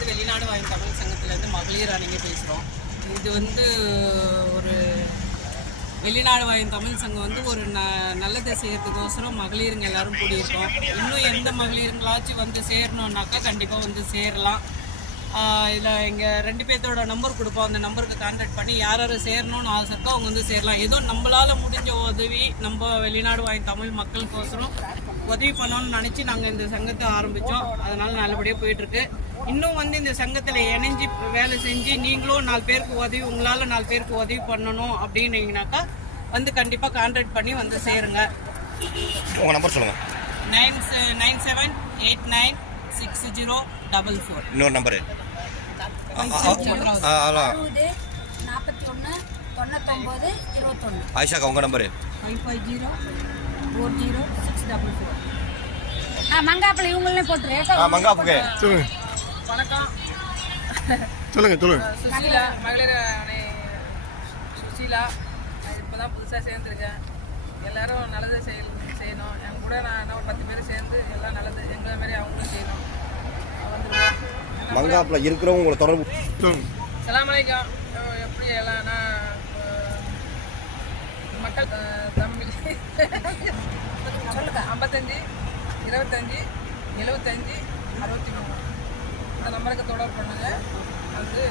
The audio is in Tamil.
வந்து வெளிநாடு வாயும் தமிழ் சங்கத்துலேருந்து மகளிர் அணிங்க பேசுகிறோம் இது வந்து ஒரு வெளிநாடு வாயும் தமிழ் சங்கம் வந்து ஒரு ந நல்லதை செய்யறதுக்கோசரம் மகளிருங்க எல்லாரும் கூடியிருக்கோம். இன்னும் எந்த மகளிருங்களாச்சும் வந்து சேரணுன்னாக்கா கண்டிப்பாக வந்து சேரலாம். இதில் இங்கே ரெண்டு பேர்த்தோட நம்பர் கொடுப்போம். அந்த நம்பருக்கு கான்டாக்ட் பண்ணி யார் யார் சேரணும்னு ஆசை இருக்கோ அவங்க வந்து சேரலாம். ஏதோ நம்மளால் முடிஞ்ச உதவி நம்ம வெளிநாடு வாய் தமிழ் மக்களுக்கோசரம் உதவி பண்ணணும்னு நினச்சி நாங்கள் இந்த சங்கத்தை ஆரம்பித்தோம் அதனால் நல்லபடியாக போயிட்டுருக்கு. இன்னும் வந்து இந்த சங்கத்தில் இணைஞ்சு வேலை செஞ்சு நீங்களும் நாலு பேருக்கு உதவி உங்களால் நாலு பேருக்கு உதவி பண்ணணும் அப்படின்னீங்கனாக்கா வந்து கண்டிப்பாக கான்டாக்ட் பண்ணி வந்து சேருங்க. உங்கள் நம்பர் சொல்லுங்கள் nine nine seven eight nine six zero double four. இன்னொரு நம்பரு அறுபது நாற்பத்தி ஒன்று தொண்ணூத்தொம்பது இருபத்தொன்று ஆயிஷாக்கா உங்கள் number? Five five zero four zero six double four ஆ மங்காப்பில் இவங்களே போட்டுரு. ஆ மங்காப்புக்கு. சொல்லுங்க. வணக்கம். சொல்லுங்க சொல்லுங்க. சுசீலா மகளிர் அணை சுசீலா இப்போ தான் புதுசாக சேர்ந்துருக்கேன். எல்லாரும் நல்லது செய் செய்யணும். என் கூட நான் ஒரு பத்து பேர் சேர்ந்து எல்லாம் நல்லது. எங்களை மாதிரி செய்யணும் மங்காப்பில் இருக்கிறவங்க உங்களை தொடர்பு சொல்லுங்க சலாம் அலைக்கும். எப்படி எல்லாம்? மக்கள் தமிழ். ஐம்பத்தஞ்சு இருபத்தஞ்சி எழுபத்தஞ்சி அறுபத்தி மூணு. அந்த நம்பருக்கு தொடர்பு பண்ணுங்க. வந்து